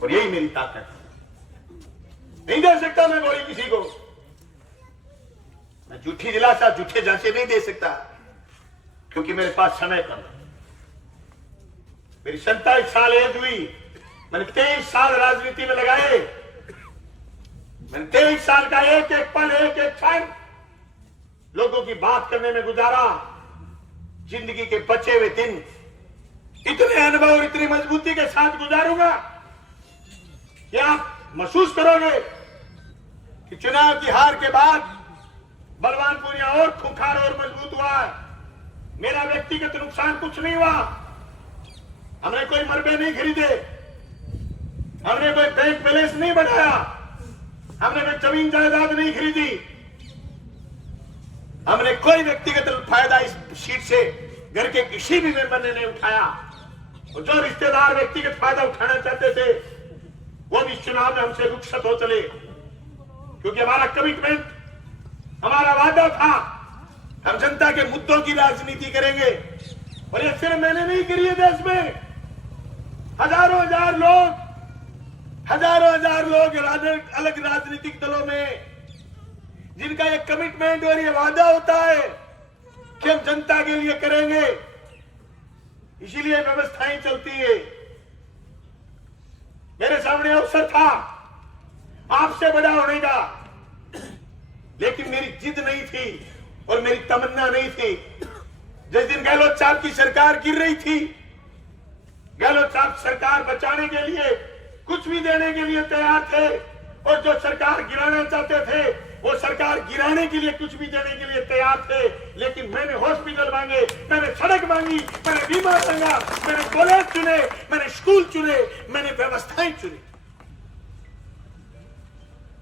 और यही मेरी ताकत है। नहीं दे सकता मैं गोली किसी को, मैं झूठी दिलासा, झूठे झांसे नहीं दे सकता, क्योंकि मेरे पास समय कम है। मेरी 27 साल एज हुई, मैंने 23 साल राजनीति में लगाए। मैंने 23 साल का एक एक पल, एक एक क्षण लोगों की बात करने में गुजारा। जिंदगी के बचे हुए दिन इतने अनुभव और इतनी मजबूती के साथ गुजारूंगा कि आप महसूस करोगे कि चुनाव की हार के बाद बलवान पूनिया और खूंखार और मजबूत हुआ है। मेरा व्यक्तिगत नुकसान कुछ नहीं हुआ। हमने कोई मरबे नहीं खरीदे, हमने कोई बैंक बैलेंस नहीं बढ़ाया, हमने कोई जमीन जायदाद नहीं खरीदी, हमने कोई व्यक्तिगत फायदा इस सीट से घर के किसी भी मेंबर ने नहीं उठाया। और जो रिश्तेदार व्यक्तिगत फायदा उठाना चाहते थे वो भी इस चुनाव में हमसे रुखसत हो चले, क्योंकि हमारा कमिटमेंट, हमारा वादा था हम जनता के मुद्दों की राजनीति करेंगे। और ये सिर्फ मैंने नहीं करी है, देश में हजारों हजार लोग अलग राजनीतिक दलों में जिनका ये कमिटमेंट और ये वादा होता है कि हम जनता के लिए करेंगे, इसीलिए व्यवस्थाएं चलती है। मेरे सामने अवसर था आपसे बड़ा होने का, लेकिन मेरी जिद नहीं थी और मेरी तमन्ना नहीं थी। जिस दिन गहलोत साहब की सरकार गिर रही थी, गहलोत साहब सरकार बचाने के लिए कुछ भी देने के लिए तैयार थे, और जो सरकार गिराना चाहते थे वो सरकार गिराने के लिए कुछ भी देने के लिए तैयार थे। लेकिन मैंने हॉस्पिटल मांगे, मैंने सड़क मांगी, मैंने बीमा मांगा, मैंने कॉलेज चुने, मैंने स्कूल चुने, मैंने व्यवस्थाएं चुनी,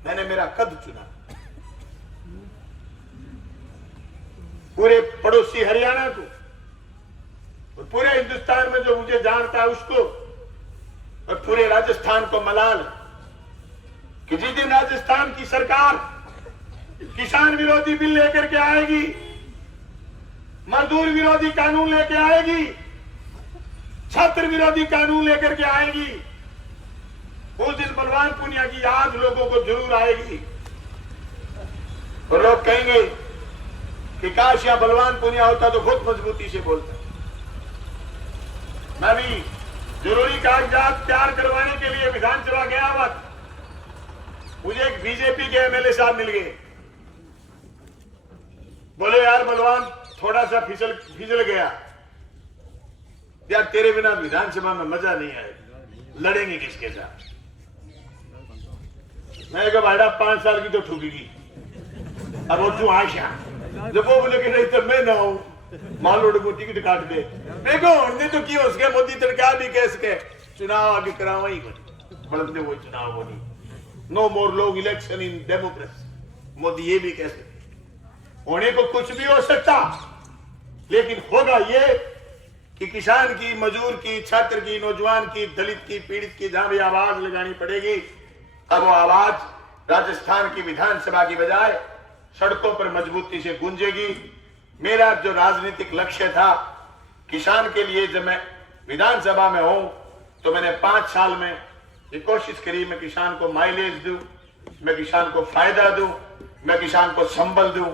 मैंने मेरा कद चुना। पूरे पड़ोसी हरियाणा को और पूरे हिंदुस्तान में जो मुझे जानता है उसको और पूरे राजस्थान को मलाल कि जिस दिन राजस्थान की सरकार किसान विरोधी बिल लेकर के आएगी, मजदूर विरोधी कानून लेके आएगी, छात्र विरोधी कानून लेकर के आएगी, उस दिन बलवान पूनिया की याद लोगों को जरूर आएगी। और लोग कहेंगे कि काश या बलवान पूनिया होता तो बहुत मजबूती से बोलता। मैं भी जरूरी कागजात तैयार करवाने के लिए विधानसभा गया हुआ, मुझे एक बीजेपी के एमएलए साहब मिल गए, बोले यार बलवान थोड़ा सा फिसल गया यार, तेरे बिना विधानसभा में मजा नहीं आएगा, लड़ेंगे किसके साथ। मैं कहा भाईडा 5 साल की तो ठुकेगी, अब वो तू आशा जब वो बोले कि नहीं तो मैं ना हूं, मान लो को टिकट काट दे, देखो हमने तो किया उसके मोदी तड़का भी कह सके चुनाव आगे करावा ही बढ़ते वो चुनाव हो नहीं, नो मोर लोग इलेक्शन इन डेमोक्रेसी। मोदी ये भी कह सकते, होने को कुछ भी हो सकता, लेकिन होगा ये कि किसान की, मजदूर की, छात्र की, नौजवान की, दलित की, पीड़ित की जहां भी आवाज लगानी पड़ेगी, अब वो आवाज राजस्थान की विधानसभा की बजाय सड़कों पर मजबूती से गूंजेगी। मेरा जो राजनीतिक लक्ष्य था किसान के लिए, जब मैं विधानसभा में हूं तो मैंने 5 साल में ये कोशिश करी मैं किसान को माइलेज दूं, मैं किसान को फायदा दूं, मैं किसान को संबल दूं।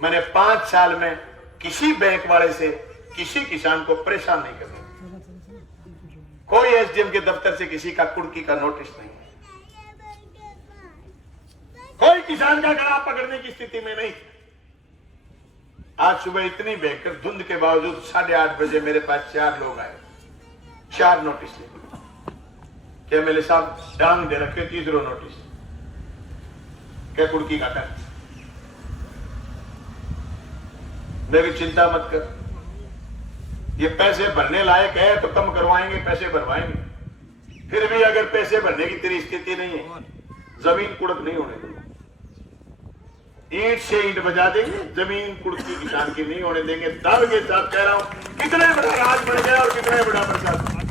मैंने 5 साल में किसी बैंक वाले से किसी किसान को परेशान नहीं करना, कोई एसडीएम के दफ्तर से किसी का कुर्की का नोटिस नहीं, कोई किसान का गला पकड़ने की स्थिति में नहीं। आज सुबह इतनी भयंकर धुंध के बावजूद 8:30 बजे मेरे पास 4 लोग आए, 4 नोटिस लेके क्या मेरे साहब डांग दे रखे, 3रा नोटिस क्या कुर्की का कर, मेरी चिंता मत कर, ये पैसे भरने लायक है तो कम करवाएंगे, पैसे भरवाएंगे, फिर भी अगर पैसे भरने की तेरी स्थिति नहीं है, जमीन कुड़क नहीं होने देंगे, ईंट से ईंट बजा देंगे, जमीन कुड़की किसान की नहीं होने देंगे। दावे के साथ कह रहा हूं, कितने बड़ा राज बन गया और कितने बड़ा प्रशासन।